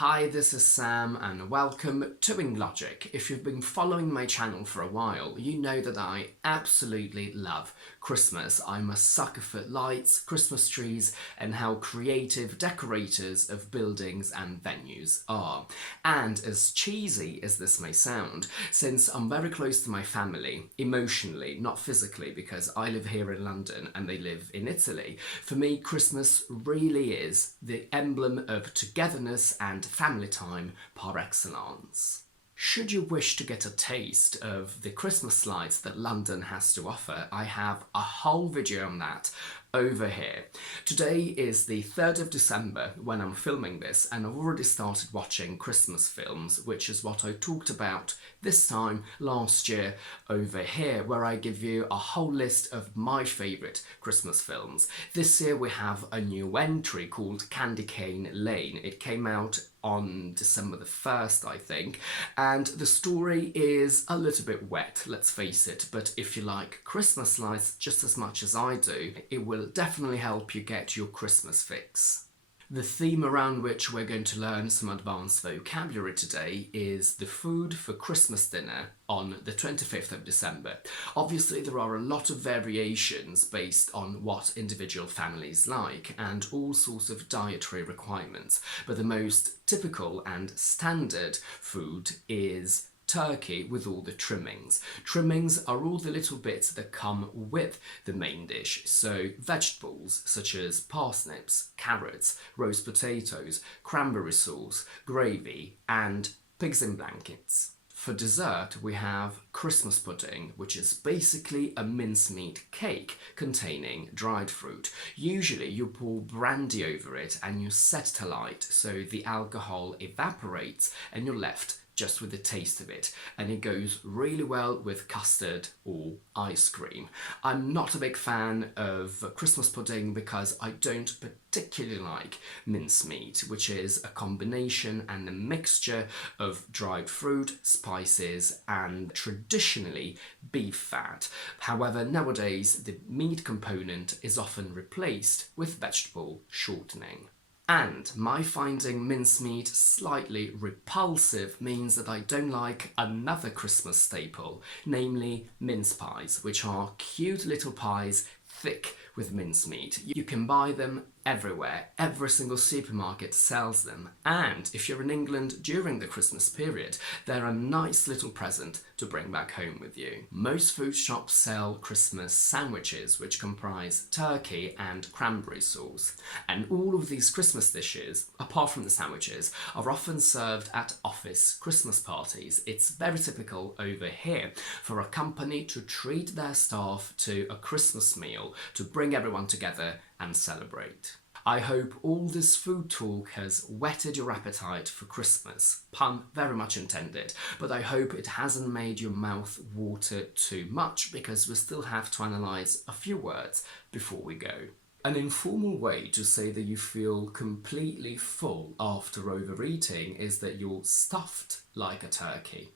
Hi, this is Sam and welcome to Logic. If you've been following my channel for a while, you know that I absolutely love Christmas. I'm a sucker for lights, Christmas trees, and how creative decorators of buildings and venues are. And as cheesy as this may sound, since I'm very close to my family, emotionally, not physically, because I live here in London and they live in Italy, for me Christmas really is the emblem of togetherness and family time par excellence. Should you wish to get a taste of the Christmas lights that London has to offer, I have a whole video on that over here. Today is the 3rd of December when I'm filming this, and I've already started watching Christmas films, which is what I talked about this time last year over here, where I give you a whole list of my favourite Christmas films. This year we have a new entry called Candy Cane Lane. It came out on December the 1st, I think, and the story is a little bit wet, let's face it, but if you like Christmas lights just as much as I do, it will definitely help you get your Christmas fix. The theme around which we're going to learn some advanced vocabulary today is the food for Christmas dinner on the 25th of December. Obviously, there are a lot of variations based on what individual families like and all sorts of dietary requirements, but the most typical and standard food is turkey with all the trimmings. Trimmings are all the little bits that come with the main dish, so vegetables such as parsnips, carrots, roast potatoes, cranberry sauce, gravy, and pigs in blankets. For dessert, we have Christmas pudding, which is basically a mincemeat cake containing dried fruit. Usually you pour brandy over it and you set it alight so the alcohol evaporates and you're left just with the taste of it, and it goes really well with custard or ice cream. I'm not a big fan of Christmas pudding because I don't particularly like mincemeat, which is a combination and a mixture of dried fruit, spices, and traditionally beef fat. However, nowadays the meat component is often replaced with vegetable shortening. And my finding mincemeat slightly repulsive means that I don't like another Christmas staple, namely mince pies, which are cute little pies thick with mincemeat. You can buy them everywhere. Every single supermarket sells them, and if you're in England during the Christmas period, they're a nice little present to bring back home with you. Most food shops sell Christmas sandwiches, which comprise turkey and cranberry sauce, and all of these Christmas dishes, apart from the sandwiches, are often served at office Christmas parties. It's very typical over here for a company to treat their staff to a Christmas meal to bring everyone together and celebrate. I hope all this food talk has whetted your appetite for Christmas, pun very much intended, but I hope it hasn't made your mouth water too much, because we still have to analyse a few words before we go. An informal way to say that you feel completely full after overeating is that you're stuffed like a turkey.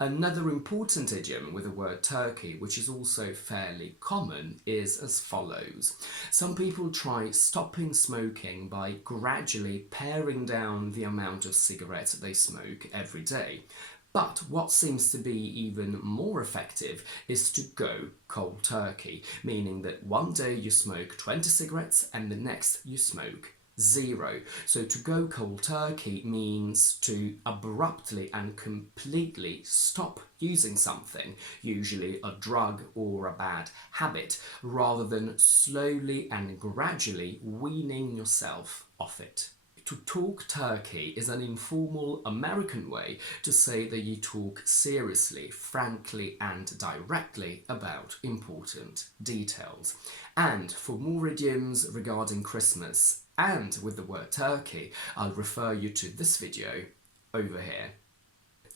Another important idiom with the word turkey, which is also fairly common, is as follows. Some people try stopping smoking by gradually paring down the amount of cigarettes they smoke every day. But what seems to be even more effective is to go cold turkey, meaning that one day you smoke 20 cigarettes and the next you smoke 0. So to go cold turkey means to abruptly and completely stop using something, usually a drug or a bad habit, rather than slowly and gradually weaning yourself off it. To talk turkey is an informal American way to say that you talk seriously, frankly and directly about important details. And for more idioms regarding Christmas and with the word turkey, I'll refer you to this video over here.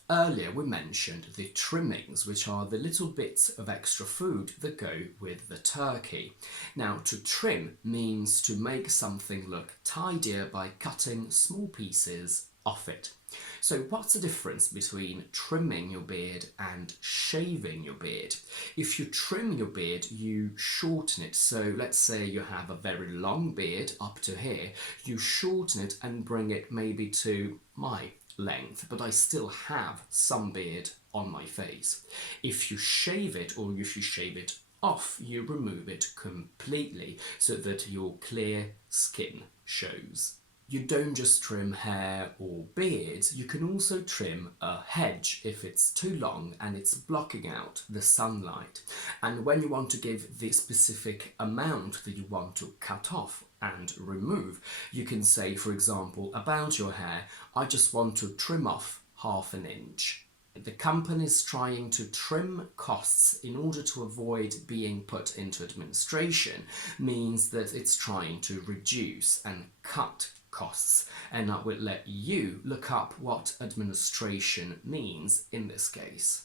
Earlier we mentioned the trimmings, which are the little bits of extra food that go with the turkey. Now, to trim means to make something look tidier by cutting small pieces off it. So what's the difference between trimming your beard and shaving your beard? If you trim your beard, you shorten it. So let's say you have a very long beard up to here, you shorten it and bring it maybe to my length, but I still have some beard on my face. If you shave it, or if you shave it off, you remove it completely so that your clear skin shows. You don't just trim hair or beards, you can also trim a hedge if it's too long and it's blocking out the sunlight. And when you want to give the specific amount that you want to cut off and remove, you can say, for example, about your hair, I just want to trim off ½ an inch. The company is trying to trim costs in order to avoid being put into administration, means that it's trying to reduce and cut costs, and I will let you look up what administration means in this case.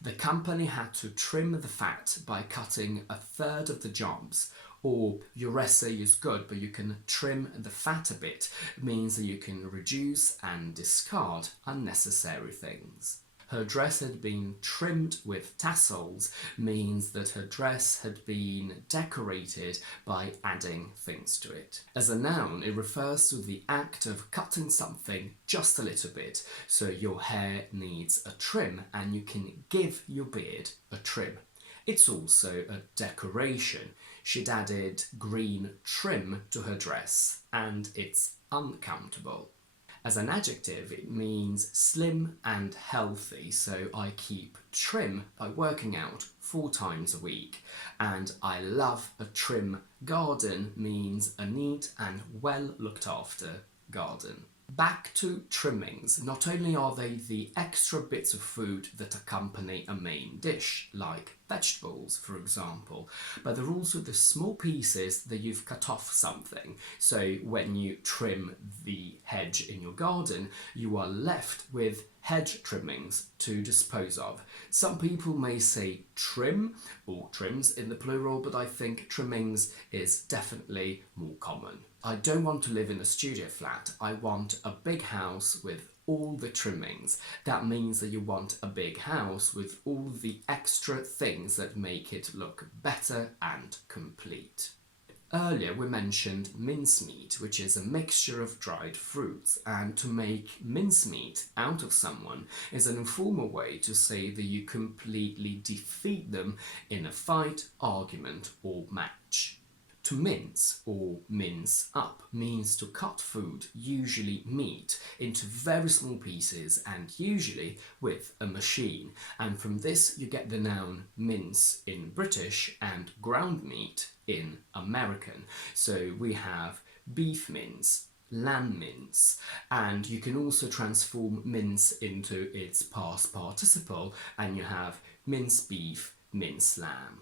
The company had to trim the fat by cutting 1/3 of the jobs, or your essay is good but you can trim the fat a bit, means that you can reduce and discard unnecessary things. Her dress had been trimmed with tassels, means that her dress had been decorated by adding things to it. As a noun, it refers to the act of cutting something just a little bit. So your hair needs a trim and you can give your beard a trim. It's also a decoration. She'd added green trim to her dress and it's uncountable. As an adjective, it means slim and healthy, so I keep trim by working out 4 times a week. And I love a trim garden means a neat and well looked after garden. Back to trimmings. Not only are they the extra bits of food that accompany a main dish, like vegetables, for example, but they're also the small pieces that you've cut off something. So when you trim the hedge in your garden, you are left with hedge trimmings to dispose of. Some people may say trim or trims in the plural, but I think trimmings is definitely more common. I don't want to live in a studio flat. I want a big house with all the trimmings. That means that you want a big house with all the extra things that make it look better and complete. Earlier we mentioned mincemeat, which is a mixture of dried fruits, and to make mincemeat out of someone is an informal way to say that you completely defeat them in a fight, argument or match. To mince or mince up means to cut food, usually meat, into very small pieces and usually with a machine. And from this you get the noun mince in British and ground meat in American. So we have beef mince, lamb mince, and you can also transform mince into its past participle and you have mince beef, mince lamb.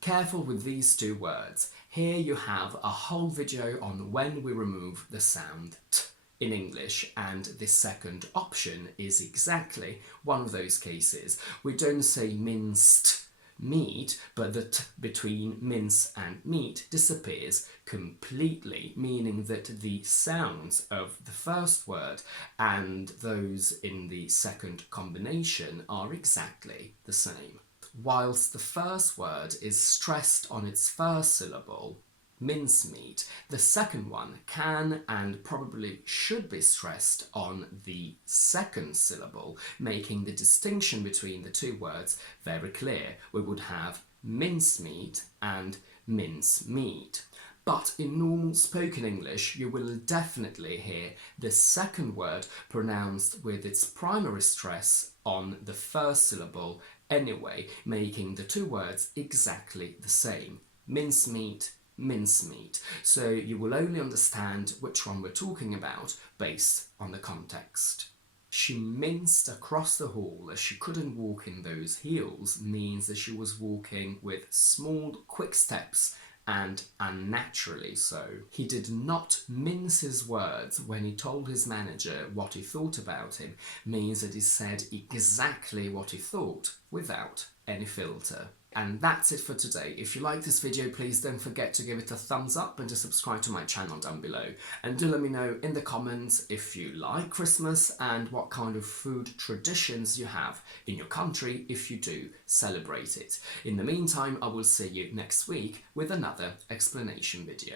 Careful with these 2 words. Here you have a whole video on when we remove the sound t in English, and this second option is exactly one of those cases. We don't say minced meat, but the t between mince and meat disappears completely, meaning that the sounds of the first word and those in the second combination are exactly the same. Whilst the first word is stressed on its first syllable, mincemeat, the second one can and probably should be stressed on the second syllable, making the distinction between the 2 words very clear. We would have mincemeat and mincemeat. But in normal spoken English, you will definitely hear the second word pronounced with its primary stress on the first syllable anyway, making the 2 words exactly the same. Mincemeat, mincemeat. So you will only understand which one we're talking about based on the context. She minced across the hall as she couldn't walk in those heels means that she was walking with small, quick steps and unnaturally so. He did not mince his words when he told his manager what he thought about him, means that he said exactly what he thought without any filter. And that's it for today. If you like this video, please don't forget to give it a thumbs up and to subscribe to my channel down below. And do let me know in the comments if you like Christmas and what kind of food traditions you have in your country if you do celebrate it. In the meantime, I will see you next week with another explanation video.